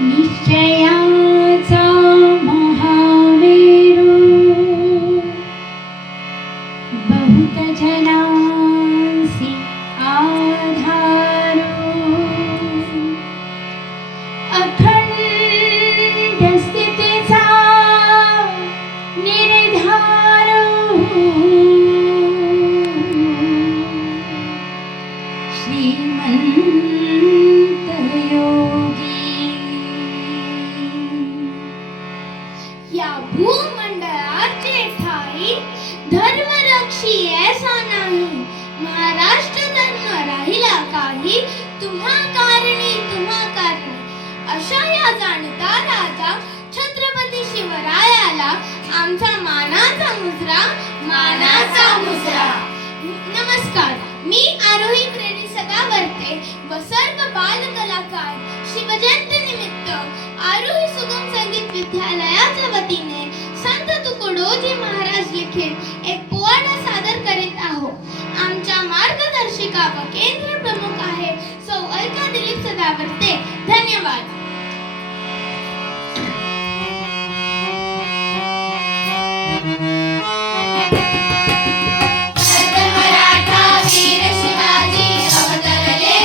निश्चयाचा महामेरू बहुत जनांसी आधारो अखंड स्थितीचा निर्धारो श्रीमंत योगी या भूमंडळाचे ठाई धर्मरक्षी ऐसा नाही. महाराष्ट्र धर्म राहिला काही तुम्हा कारणी अशा या जाणता राजा छत्रपती शिवरायाला आमचा मानाचा मुजरा. नमस्कार, मी आरोही प्रेरी सदावर्ते व सर्व बाल कलाकार शिवजयंती निमित्त आरोही सुगम संगीत विद्यालयाच्या वतीने संत तुकडोजी महाराज लिखित एक पोवाडा सादर करीत आहोत. आमच्या मार्गदर्शिका व केंद्र प्रमुख आहे सौ अलका दिलीप सदावर्ते. धन्यवाद. शिवाजी अवतरले